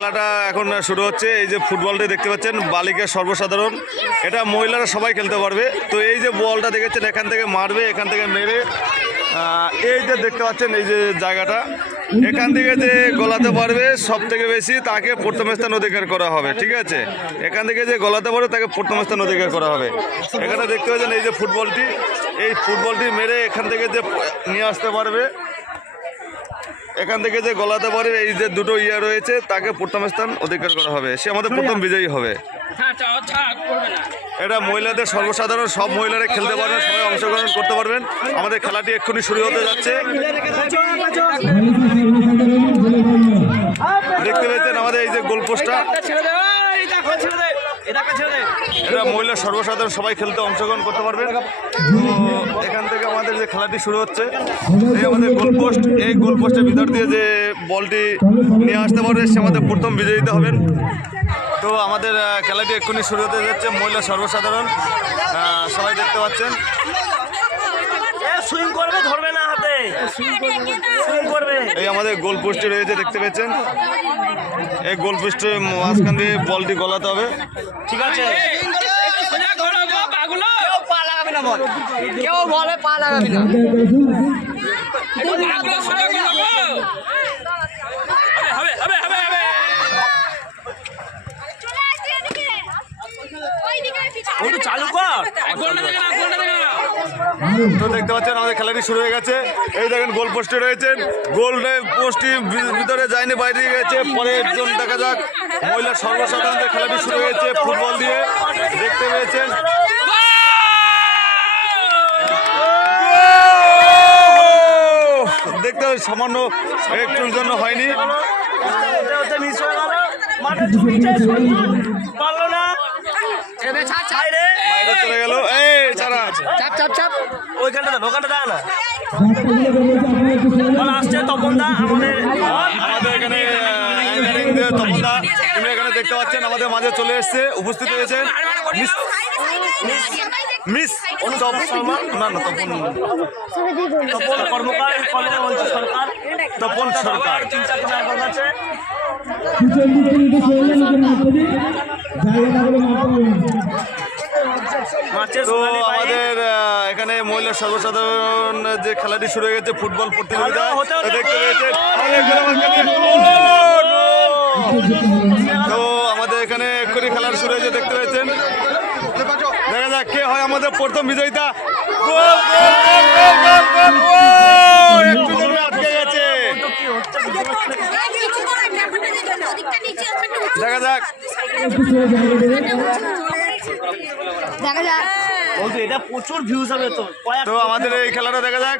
খেলাটা এখন শুরু হচ্ছে। এই যে ফুটবলটা দেখতে পাচ্ছেন, বালিকা সর্বসাধারণ। এটা মহিলারা সবাই খেলতে পারবে। তো এই যে বলটা দেখেছেন, এখান থেকে মারবে, এখান থেকে মেরে। এই যে দেখতে পাচ্ছেন, এই যে জায়গাটা। এখান থেকে যে গলাতে পারবে সব থেকে বেশি তাকে প্রথম স্থান অধিকার করা হবে, ঠিক আছে? এখান থেকে যে গলাতে পারবে, তাকে প্রথম স্থান অধিকার করা হবে। এখানে দেখতে পাচ্ছেন, এই যে ফুটবলটি। এই ফুটবলটি মেরে এখান থেকে যে নিয়ে আসতে পারবে। এখান থেকে যে গলাতে পারে এই যে দুটো ইয়া রয়েছে তাকে প্রথম স্থান অধিকার করা হবে। সে আমাদের প্রথম বিজয়ী হবে। এটা মহিলাদের সর্বসাধারণ সব মহিলারা খেলতে পারবেন সবাই অংশগ্রহণ করতে পারবেন। আমাদের খেলাটি এক্ষুনি শুরু হতে যাচ্ছে। দেখতে পেয়েছেন আমাদের এই যে গোল পোস্টটা। এটা মহিলা সর্বসাধারণ সবাই খেলতে অংশগ্রহণ করতে পারবেন তো এখান থেকে আমাদের যে খেলাটি শুরু হচ্ছে এই আমাদের গোল পোস্ট এই গোল পোস্টের ভিতর দিয়ে যে বলটি নিয়ে আসতে পারবে সে আমাদের প্রথম বিজয়ীতে হবেন। তো আমাদের খেলাটি এক্ষুনি শুরু হতে যাচ্ছে মহিলা সর্বসাধারণ সবাই দেখতে পাচ্ছেন। সুইং করবে ধরবে না। এই আমাদের গোল পোস্টে রয়েছে দেখতে পেয়েছেন? এই গোল পোস্টের মাঝখান দিয়ে বলটি গলাতে হবে। ঠিক আছে। কেউ বলে। পা লাগাবি না। চালু কর। তো দেখতে পাচ্ছেন, আমাদের খেলাটি শুরু হয়ে গেছে। এই দেখেন, গোল পোস্টে রয়েছেন। গোল পোস্টটি ভিতরে যায়নি, বাইরে গেছে। পরে একজন, দেখা যাক, মহিলা সর্বসাধারণ যে খেলাটি শুরু হয়েছে ফুটবল দিয়ে। দেখতে পেয়েছেন! দেখতে সামান্য একটুর জন্য হয়নি। বাইরে। বাইরে চলে গেল। এই ছাড়া। চাপ চাপ চাপ ওইখানটা দেন ওখানটা দেয় না। বল আসছে তপন দা আমাদের আমাদের এখানে তপন দা তুমি এখানে দেখতে পাচ্ছেন আমাদের মাঝে চলে এসেছে উপস্থিত হয়েছেন মিস মিস তপন শর্মা। না না তপন তপন কর্মকার কর্মকার সরকার তপন সরকার। তিন চারটে আছে। তো আমাদের এখানে মহিলা সর্বসাধারণ যে খেলাটি শুরু হয়ে গেছে ফুটবল প্রতিযোগিতা। তো দেখতে আমাদের এখানে আমাদের- তো আমাদের এখানে এক্ষুনি খেলার শুরু হয়েছে দেখতে পেয়েছেন। দেখা যাক কে হয় আমাদের প্রথম Vijayita. Goal goal goal goal goal গোল একটু আটকে গেছে দেখা যাক দেখা যাক বলতো এটা প্রচুর ভিউজ হবে তো তো আমাদের এই খেলাটা দেখা যাক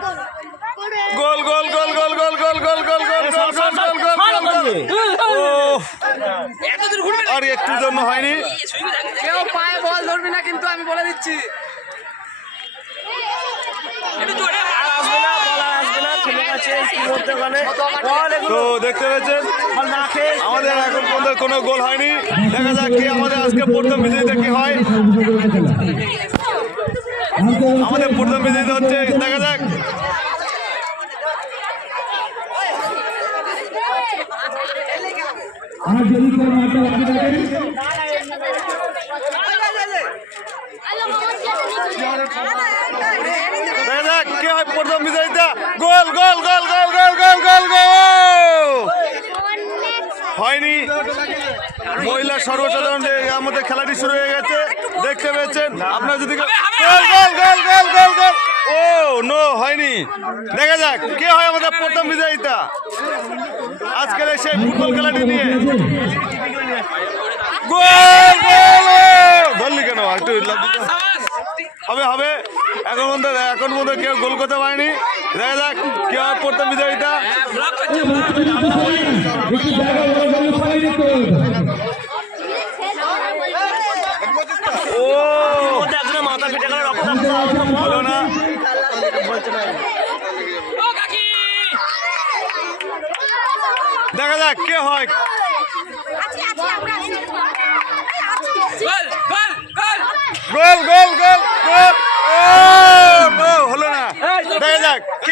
গোল goal goal goal goal goal goal goal goal goal goal goal goal goal goal ও আর একটুর জন্য হয়নি কেউ পায়ে বল ধরবি না কিন্তু আমি বলে দিচ্ছি আছে দেখতে পেয়েছেন আমাদের এখন পর্যন্ত কোনো গোল হয়নি। দেখা যাক কে আমাদের আজকে প্রথম বিজয়ীতে কে হয়। আমাদের প্রথম বিজয়ীতে হচ্ছে দেখা যাক। আর যদি কেউ মাঠে রাখতে গোল goal goal goal goal goal goal গোল হয়নি মহিলা সর্বসাধারণ আমাদের খেলাটি শুরু হয়ে গেছে দেখতে পেয়েছেন আপনার যদি গোল goal goal goal goal goal ও নো হয়নি দেখা যাক কে হয় আমাদের প্রথম বিজয়িতা আজকের সেই ফুটবল খেলাটি নিয়ে গোল গোল! ধরলি কেন একটু হবে হবে এখন পর্যন্ত এখন পর্যন্ত কেউ গোল করতে পারেনি দেখা যাক কে হয় প্রথম বিজয়িতা ও মাথা হলো না দেখা যাক কে হয়? গোল গোল গোল গোল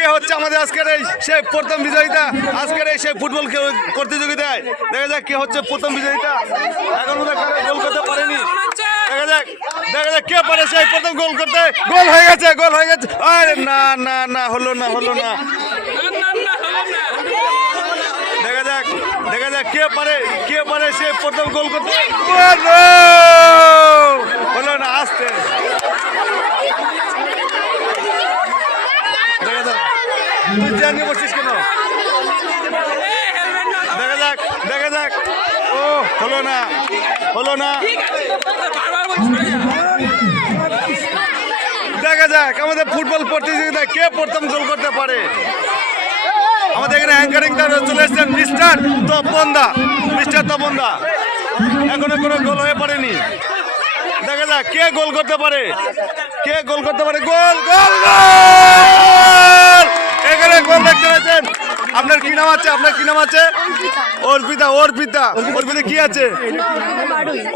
ও নো হলো না দেখা কে হচ্ছে আমাদের আজকের এই সেই প্রথম বিজয়িতা। আজকের এই সেই ফুটবল প্রতিযোগিতায়। দেখা যাক কে হচ্ছে প্রথম বিজয়িতা। এখন গোল করতে পারেনি। দেখা যাক দেখা যাক কে পারে সেই প্রথম গোল করতে। গোল হয়ে গেছে, গোল হয়ে গেছে। আরে না না না, হলো না হলো না। দেখা যাক দেখা যাক কে পারে কে পারে সে প্রথম গোল করতে। হলো না, আসতে দেখা যাক তুই জানি কেন? দেখা যাক দেখা যাক। ও, হলো না হলো না। দেখা যাক, আমাদের ফুটবল প্রতিযোগিতায় কে প্রথম গোল করতে পারে। আমাদের এখানে অ্যাঙ্কারিং চলে এসেছেন মিস্টার তপনদা মিস্টার তপনদা। এখনও কোনো গোল হয়ে পড়েনি। দেখা যাক, কে গোল করতে পারে? কে গোল করতে পারে? গোল গোল গোল! এখানে গোল দেখতে পাচ্ছেন আপনার কি নাম আছে? আপনার কি নাম আছে? অর্পিতা। অর্পিতা অর্পিতা। কি আছে?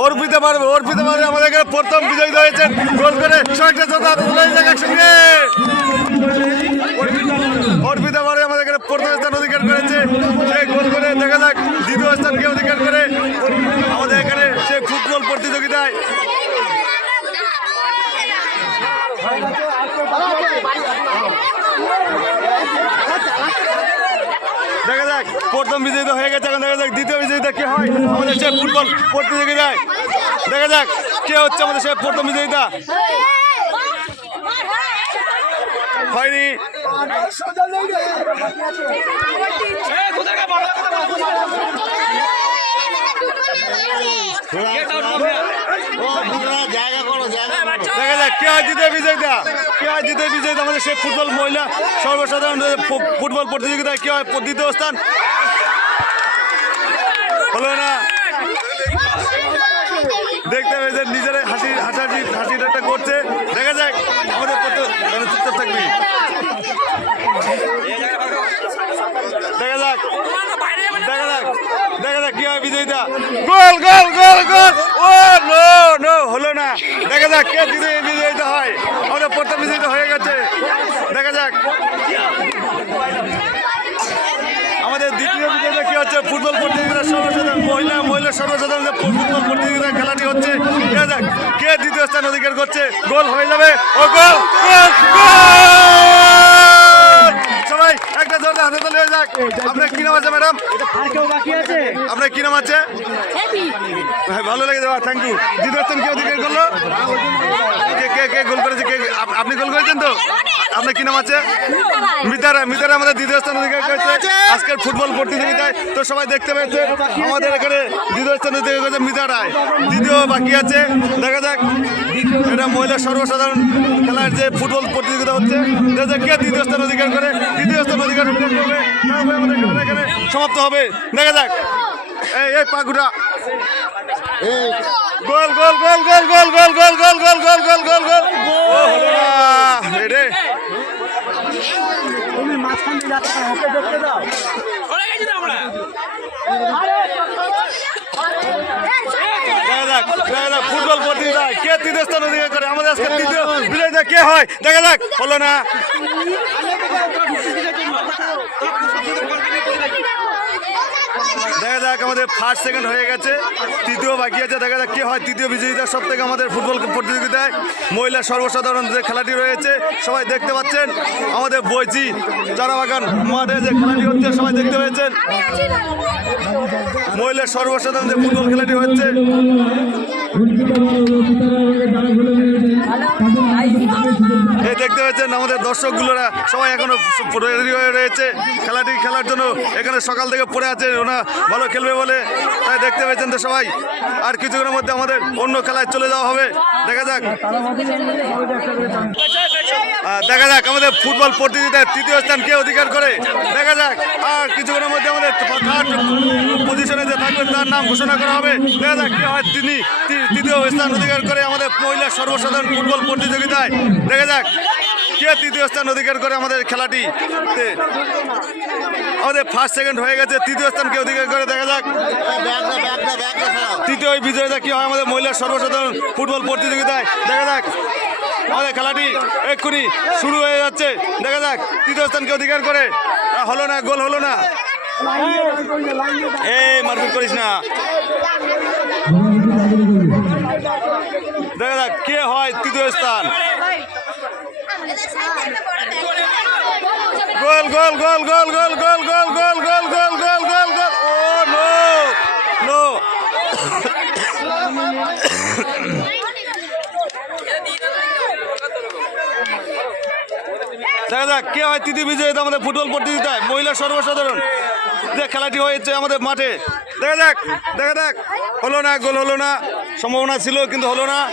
অর্পিতা পারবে অর্পিতা পারবে। আমাদের এখানে প্রথম বিজয়ী হয়েছেন। গোল করে ছয়টা চোদ্দ একসঙ্গে অর্পিতা পারে আমাদের এখানে প্রথম স্থান অধিকার করেছে সে গোল করে দেখা যাক দ্বিতীয় স্থানকে অধিকার করে আমাদের এখানে সে ফুটবল প্রতিযোগিতায় দেখা যাক প্রথম বিজয়িত হয়ে গেছে, এখন দেখা যাক দ্বিতীয় বিজয়িতা কে হয়। আমাদের সে ফুটবল প্রতিযোগিতায় দেখা যাক কে হচ্ছে আমাদের সে প্রথম বিজয়িতা। হয়নি। হয় হয় ফুটবল মহিলা সর্বসাধারণ ফুটবল প্রতিযোগিতায় কে হয় দ্বিতীয় স্থান? হলো না? দেখতে পেয়েছেন নিজের হাসি, হাসাহাসি হাসি ঠাট্টা করছে। দেখা যাক, আমাদের প্রতি- মানে চুপচাপ থাকবি। দেখা যাক। দেখা যাক। দেখা যাক, কি হয় Vijayita. Goal goal goal goal. ও, নো নো, হলো না। দেখা যাক, কে বিজয়ী বিজয়িতা হয়। আমাদের প্রথম বিজয়িতা হয়ে গেছে। দেখা যাক আমাদের দ্বিতীয় বিজয়িতা কি হচ্ছে ফুটবল প্রতিযোগিতা সর্বসাধারণ মহিলা মহিলা সর্বসাধারণ যে ফুটবল প্রতিযোগিতা খেলাটি হচ্ছে দেখা যাক কে দ্বিতীয় স্থান অধিকার করছে গোল হয়ে যাবে। ও গোল গোল গোল! সবাই একটা জোরদার হাতে তালি হয়ে যাক। আপনার কি নাম আছে ম্যাডাম? আপনার কি নাম আছে? হ্যাঁ ভালো লেগে যাওয়া থ্যাংক ইউ দ্বিতীয় স্থান কে অধিকার করল? কে গোল করেছে? কে আপনি গোল করেছেন তো? আপনার কি নাম আছে? মিতারা মিতারা আমাদের দ্বিতীয় স্থান অধিকার করেছে। আজকের ফুটবল প্রতিযোগিতায় তো সবাই দেখতে পেয়েছে, আমাদের এখানে দ্বিতীয় স্থান অধিকার করেছে মিতারায়। দ্বিতীয় বাকি আছে। দেখা যাক, এটা মহিলা সর্বসাধারণ খেলার যে ফুটবল প্রতিযোগিতা হচ্ছে, দেখা যাক কে দ্বিতীয় স্থান অধিকার করে। দ্বিতীয় স্থান অধিকার করবে আমাদের এখানে? সমাপ্ত হবে। দেখা যাক। এই এই পাগুটা গোল goal goal goal goal goal goal goal goal goal goal goal goal ও হলো না রে দেখা যাক দেখা যাক ফুটবল প্রতিযোগিতা কে তৃতীয় স্থান অধিকার করে আমাদের আজকে তৃতীয় বিজয়ীটা কে হয় দেখা যাক হলো না দেখা যাক, আমাদের ফার্স্ট সেকেন্ড হয়ে গেছে। তৃতীয় বাকি আছে, দেখা যাক কে হয়। তৃতীয় বিজয়িতা সব থেকে আমাদের ফুটবল প্রতিযোগিতায় মহিলা সর্বসাধারণ যে খেলাটি রয়েছে, সবাই দেখতে পাচ্ছেন। আমাদের বইচি চারাবাগান মাঠে যে খেলাটি হচ্ছে, সবাই দেখতে পেয়েছেন। মহিলা সর্বসাধারণ যে ফুটবল খেলাটি হচ্ছে এই দেখতে পাচ্ছেন আমাদের দর্শকগুলোরা সবাই এখনও রেডি হয়ে রয়েছে। খেলাটি খেলার জন্য এখানে সকাল থেকে পড়ে আছে ওনা ভালো খেলবে বলে। তাই দেখতে পাচ্ছেন তো সবাই। আর কিছুক্ষণের মধ্যে আমাদের অন্য খেলায় চলে যাওয়া হবে। দেখা যাক। দেখা যাক, আমাদের ফুটবল প্রতিযোগিতায় তৃতীয় স্থান কে অধিকার করে? দেখা যাক, আর কিছুক্ষণের মধ্যে আমাদের থার্ড পজিশনে যে থাকবে, তার নাম ঘোষণা করা হবে। দেখা যাক কে হয়, তিনি তৃতীয় স্থান অধিকার করে আমাদের মহিলা সর্বসাধারণ ফুটবল প্রতিযোগিতায়। দেখা যাক কে তৃতীয় স্থান অধিকার করে আমাদের খেলাটি আমাদের ফার্স্ট সেকেন্ড হয়ে গেছে, তৃতীয় স্থান কে অধিকার করে, দেখা যাক। তৃতীয় বিজয়ীটা কি হয় আমাদের মহিলা সর্বসাধারণ ফুটবল প্রতিযোগিতায়? দেখা যাক আমাদের খেলাটি এক্ষুনি শুরু হয়ে যাচ্ছে দেখা যাক তৃতীয় স্থানকে অধিকার করে হলো না গোল হলো না এই মারপিট করিস না দেখা যাক কে হয় তৃতীয় স্থান গোল goal goal goal goal goal goal goal goal goal goal goal goal ও নো নো দেখা যাক, কে হয় তৃতীয় বিজয়ীতে আমাদের ফুটবল প্রতিযোগিতায়? মহিলা সর্বসাধারণ। যে খেলাটি হয়েছে আমাদের মাঠে। দেখা যাক দেখা যাক। হলো না, গোল হলো না। সম্ভাবনা ছিল, কিন্তু হলো না।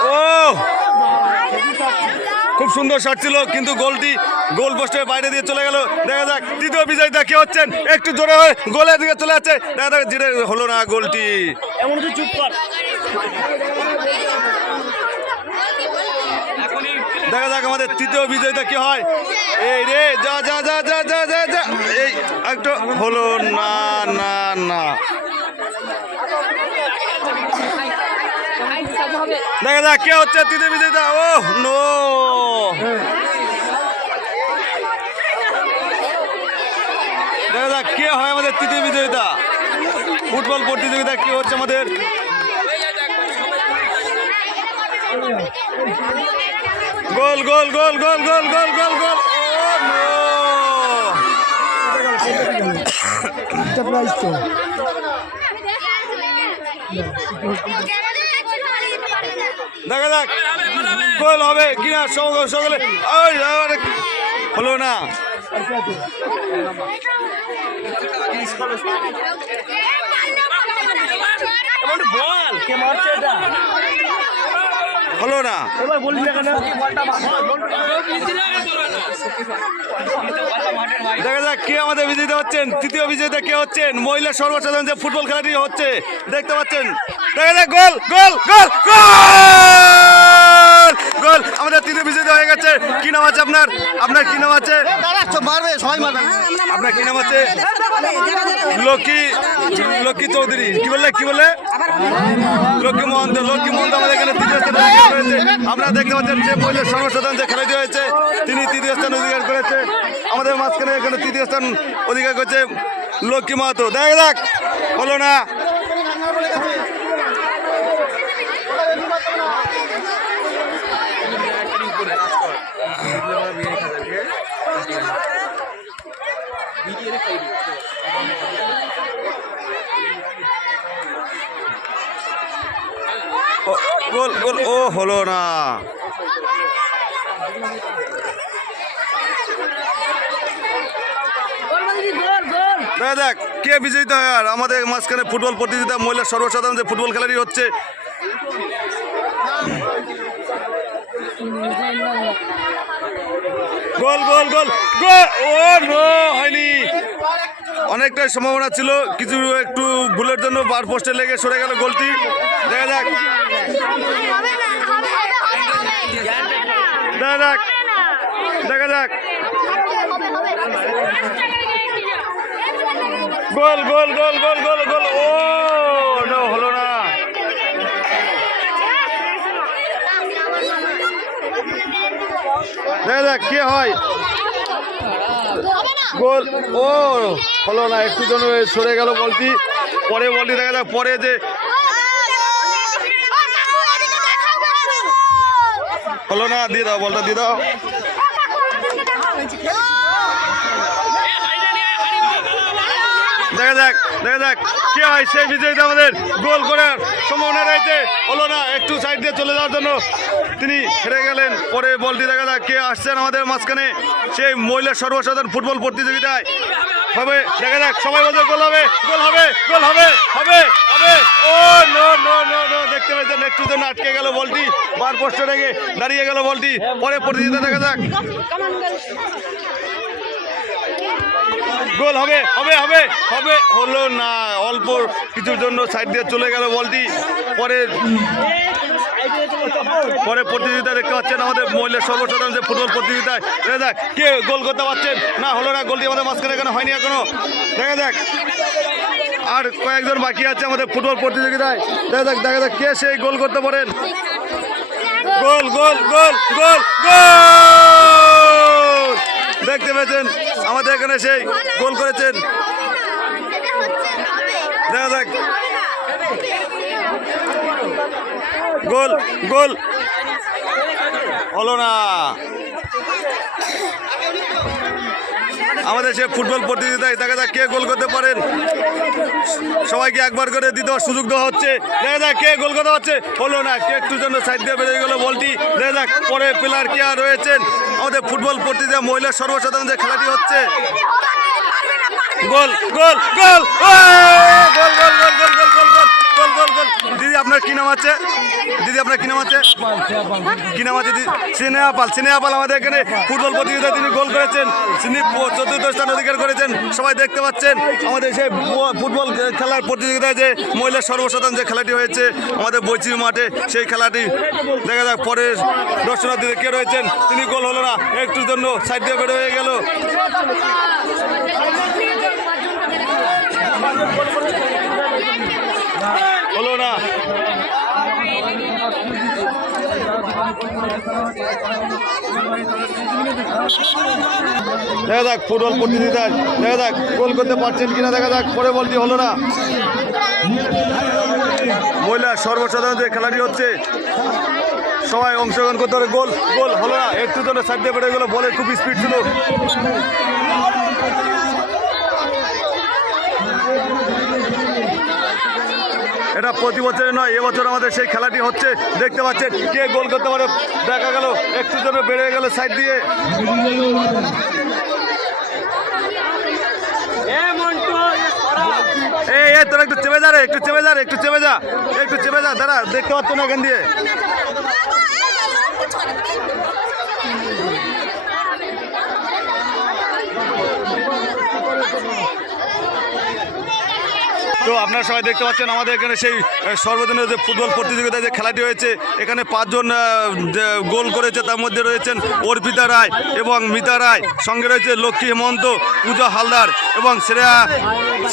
ও! খুব সুন্দর শট ছিল, কিন্তু গোলটি গোল পোস্টের বাইরে দিয়ে চলে গেল। দেখা যাক, তৃতীয় বিজয়ীটা কে হচ্ছেন? একটু জোরে হয়ে গোলের দিকে চলে যাচ্ছে। দেখা যাক জিরে হলো না গোলটি। এমন চুপ কর। দেখা যাক আমাদের তৃতীয় বিজয়ীটা কি হয়। এই রে, যা যা যা যা যা যা যা। এই একটু হলো, না না না। দেখা যাক কে হচ্ছে তৃতীয় বিজয়ীটা। ও, নো। দেখা যাক কে হয় আমাদের তৃতীয় বিজয়ীটা। ফুটবল প্রতিযোগিতা কি হচ্ছে আমাদের? গোল goal goal goal goal goal goal goal. ও নো দেখা যাক। গোল হবে কিনা সকলে হলো না। বল কে মারছে এটা? হলো না। এবার বলবি না কেন? দেখা যাক কে আমাদের বিজয়ীতা হচ্ছেন। তৃতীয় বিজয়ীতা কে হচ্ছেন? মহিলা সর্বসাধারণ যে ফুটবল খেলাটি হচ্ছে দেখতে পাচ্ছেন। দেখা যাক গোল গোল গোল গোল গোল আমাদের তৃতীয় বিজয়ীতা হয়ে গেছে কি নাম আছে আপনার? আপনার কি নাম আছে? মারবে সবাই মারবে। আপনার কি নাম আছে? লক্ষ্মী লক্ষ্মী চৌধুরী কি বললে কি বললে? লক্ষ্মী মহন্ত লক্ষ্মী মহন্ত আমাদের এখানে তৃতীয় স্থান অধিকার করেছে। আপনারা দেখতে পাচ্ছেন যে মহিলা সর্বসাধারণ যে খেলাটি হয়েছে তিনি তৃতীয় স্থান অধিকার করেছে। আমাদের মাঝখানে এখানে তৃতীয় স্থান অধিকার করেছে লক্ষ্মী মাহাতো দেখা যাক হলো না ও- গোল গোল, ও হলো না। দেখ, কে বিজয়িত হয় আর? আমাদের মাঝখানে ফুটবল প্রতিযোগিতা, মহিলা সর্বসাধারণ যে ফুটবল খেলাটি হচ্ছে। গোল গোল গোল। ও নো হয়নি। অনেকটাই সম্ভাবনা ছিল, কিছু একটু ভুলের জন্য বার পোস্টে লেগে সরে গেল গোলটি। দেখা যাক। দেখা যাক। দেখা যাক। গোল goal goal goal goal goal. ও নো হলো। দেখা যাক কে হয়? গোল। ও, হলো না, একটু জন্য সরে গেল বলটি। পরে বলটি দেখা যাক, পরে যে হলো না, দিয়ে দাও, বলটা দিয়ে দাও। যাক দেখা যাক কে হয় সেই বিজয়ীটা আমাদের গোল করার সম্ভাবনা রয়েছে। হলো না, একটু সাইড দিয়ে চলে যাওয়ার জন্য তিনি হেরে গেলেন। পরে বলটি দেখা যাক কে আসছেন আমাদের মাঝখানে। সেই মহিলা সর্বসাধারণ ফুটবল প্রতিযোগিতায় হবে। দেখা যাক, সবাই বলছে গোল হবে গোল হবে গোল হবে হবে হবে। ও নো নো নো নো দেখতে পাচ্ছেন একটু আটকে গেল বলটি। বার পোস্টে রেখে দাঁড়িয়ে গেল বলটি। পরে প্রতিযোগিতা দেখা যাক। গোল হবে হবে হবে। হবে হলো না, অল্প কিছুর জন্য সাইড দিয়ে চলে গেল বলটি। পরে পরে প্রতিযোগিতা দেখতে পাচ্ছেন আমাদের মহিলা সর্বসাধারণ যে ফুটবল প্রতিযোগিতায়। দেখা যাক কে গোল করতে পারছেন। না, হলো না, গোলটি আমাদের মাঝখানে এখানে হয়নি এখনও। দেখা যাক। আর কয়েকজন বাকি আছে আমাদের ফুটবল প্রতিযোগিতায়। দেখা যাক দেখা যাক কে সেই গোল করতে পারেন। গোল গোল গোল গোল গোল! দেখতে পেয়েছেন আমাদের এখানে সেই গোল করেছেন। দেখা যাক। গোল গোল। হলো না আমাদের সে ফুটবল প্রতিযোগিতায় দেখা যাক কে গোল করতে পারেন। সবাইকে একবার করে দিতে সুযোগ দেওয়া হচ্ছে। দেখা যাক কে গোল করতে হচ্ছে। হলো না কে একটু জন্য সাইড দিয়ে বেরিয়ে গেলো বলটি। দেখা যাক পরে প্লেয়ার কে আর রয়েছেন। আমাদের ফুটবল প্রতিযোগিতা মহিলা সর্বসাধারণ যে খেলাটি হচ্ছে। গোল goal goal goal goal goal গোল! দিদি, আপনার কি নাম আছে? দিদি, আপনার কি নাম আছে? কি নাম আছে দিদি? সিনেহা পাল সিনেহা পাল আমাদের এখানে ফুটবল প্রতিযোগিতায় তিনি গোল করেছেন। তিনি চতুর্থ স্থান অধিকার করেছেন। সবাই দেখতে পাচ্ছেন আমাদের সেই ফুটবল খেলার প্রতিযোগিতায় যে মহিলা সর্বসাধারণ যে খেলাটি হয়েছে, আমাদের বৈচি মাঠে সেই খেলাটি দেখা যাক পরে দর্শনার্থীদের কে রয়েছেন। তিনি গোল হলো না। একটুর জন্য সাইড দিয়ে বের হয়ে গেল। হলো না। দেখা যাক, ফুটবল প্রতিযোগিতায় দেখা যাক, গোল করতে পারছেন কিনা, দেখা যাক, পরে বলটি হলো না। মহিলা সর্বসাধারণ যে খেলাটি হচ্ছে, সবাই অংশগ্রহণ করতে হবে। গোল গোল, হলো না। একটু জন্য সাইড দিয়ে বেড়ে গেলো বলের খুব স্পিড ছিল। এটা প্রতি বছরে নয় এবছর আমাদের সেই খেলাটি হচ্ছে। দেখতে পাচ্ছেন কে গোল করতে পারে দেখা গেল একটু জন্য বেড়ে গেল সাইড দিয়ে। এই এই তোরা একটু চেপে যা রে একটু চেপে যা রে একটু চেপে যা একটু চেপে যা দাঁড়া দেখতে পাচ্ছ না এখান দিয়ে? তো আপনারা সবাই দেখতে পাচ্ছেন আমাদের এখানে সেই সর্বজনীয় যে ফুটবল প্রতিযোগিতায় যে খেলাটি হয়েছে, এখানে পাঁচজন গোল করেছে তার মধ্যে রয়েছেন অর্পিতা রায় এবং মিতা রায়। সঙ্গে রয়েছে লক্ষ্মী হেমন্ত, পূজা হালদার এবং শ্রেয়া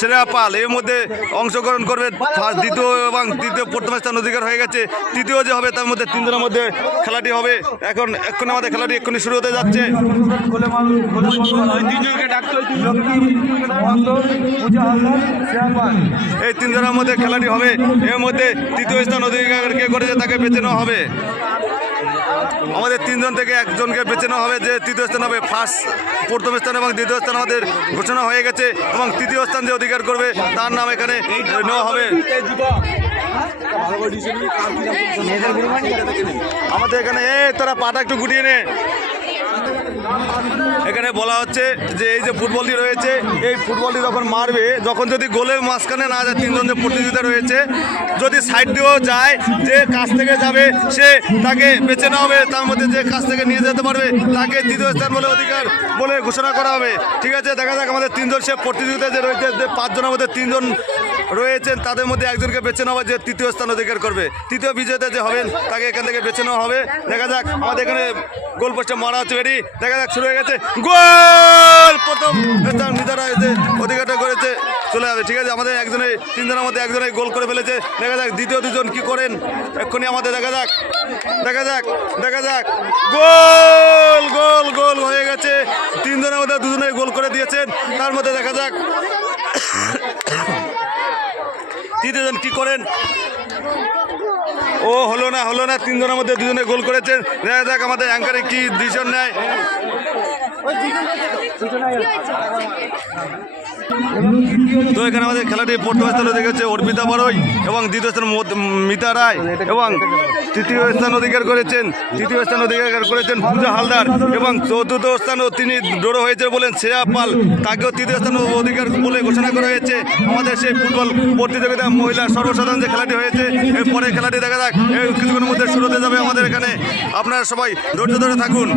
শ্রেয়া পাল। এর মধ্যে অংশগ্রহণ করবে ফার্স্ট দ্বিতীয় এবং তৃতীয় প্রথম স্থান অধিকার হয়ে গেছে। তৃতীয় যে হবে তার মধ্যে তিনজনের মধ্যে খেলাটি হবে। এখন, এক্ষুনি আমাদের খেলাটি এক্ষুনি শুরু হতে যাচ্ছে। এই তিনজনের মধ্যে খেলাটি হবে। এর মধ্যে তৃতীয় স্থান অধিকার কে করেছে, তাকে বেছে নেওয়া হবে। আমাদের তিনজন থেকে একজনকে বেছে নেওয়া হবে, যে তৃতীয় স্থান হবে ফার্স্ট, প্রথম স্থান এবং দ্বিতীয় স্থান আমাদের ঘোষণা হয়ে গেছে এবং তৃতীয় স্থান যে অধিকার করবে, তার নাম এখানে নেওয়া হবে। আমাদের এখানে এ তোরা পাটা একটু গুটিয়ে নে। এখানে বলা হচ্ছে যে এই যে ফুটবলটি রয়েছে, এই ফুটবলটি যখন মারবে, যখন যদি গোলের মাঝখানে না যায় তিনজন যে প্রতিযোগিতা রয়েছে, যদি সাইড দিয়েও যায়, যে কাছ থেকে যাবে, সে তাকে বেছে নেওয়া হবে, তার মধ্যে যে কাছ থেকে নিয়ে যেতে পারবে, তাকে দ্বিতীয় স্থান বলে অধিকার বলে ঘোষণা করা হবে। ঠিক আছে, দেখা যাক আমাদের তিনজন সে প্রতিযোগিতা যে রয়েছে, যে পাঁচজনের মধ্যে তিনজন রয়েছেন, তাদের মধ্যে একজনকে বেছে নেওয়া যে তৃতীয় স্থান অধিকার করবে। তৃতীয় বিজেতা যে হবেন, তাকে এখান থেকে বেছে নেওয়া হবে। দেখা যাক, আমাদের এখানে গোল পোস্টে মারা হচ্ছে রেডি দেখা যাক, শুরু হয়ে গেছে। গোল! প্রথম মিতারা যে অধিকারটা করেছে, চলে যাবে। ঠিক আছে, আমাদের একজনে তিনজনের মধ্যে একজনে গোল করে ফেলেছে। দেখা যাক, দ্বিতীয় দুজন কি করেন? এক্ষুনি আমাদের দেখা যাক। দেখা যাক দেখা যাক। গোল গোল গোল হয়ে গেছে। তিনজনের মধ্যে দুজনে গোল করে দিয়েছেন। তার মধ্যে দেখা যাক। তৃতীয়জন কি করেন? ও, হলো না হলো না, তিনজনের মধ্যে দুজনে গোল করেছেন। দেখা যাক আমাদের অ্যাঙ্কারে কি ডিসিশন নেয়। তো এখানে আমাদের খেলাটি প্রথম স্থান হচ্ছে অর্পিতা বড়ই এবং দ্বিতীয় স্থান মিতা রায় এবং তৃতীয় স্থান অধিকার করেছেন, তৃতীয় স্থান অধিকার করেছেন পূজা হালদার এবং চতুর্থ স্থানও তিনি ডোরো হয়েছে বলেন শ্রেয়া পাল। তাকেও তৃতীয় স্থান অধিকার বলে ঘোষণা করা হয়েছে। আমাদের সেই ফুটবল প্রতিযোগিতা মহিলা সর্বসাধারণ যে খেলাটি হয়েছে, এরপরে খেলাটি দেখা যাক। কিছুক্ষণের মধ্যে শুরু হতে যাবে আমাদের এখানে। আপনারা সবাই ধৈর্য ধরে থাকুন।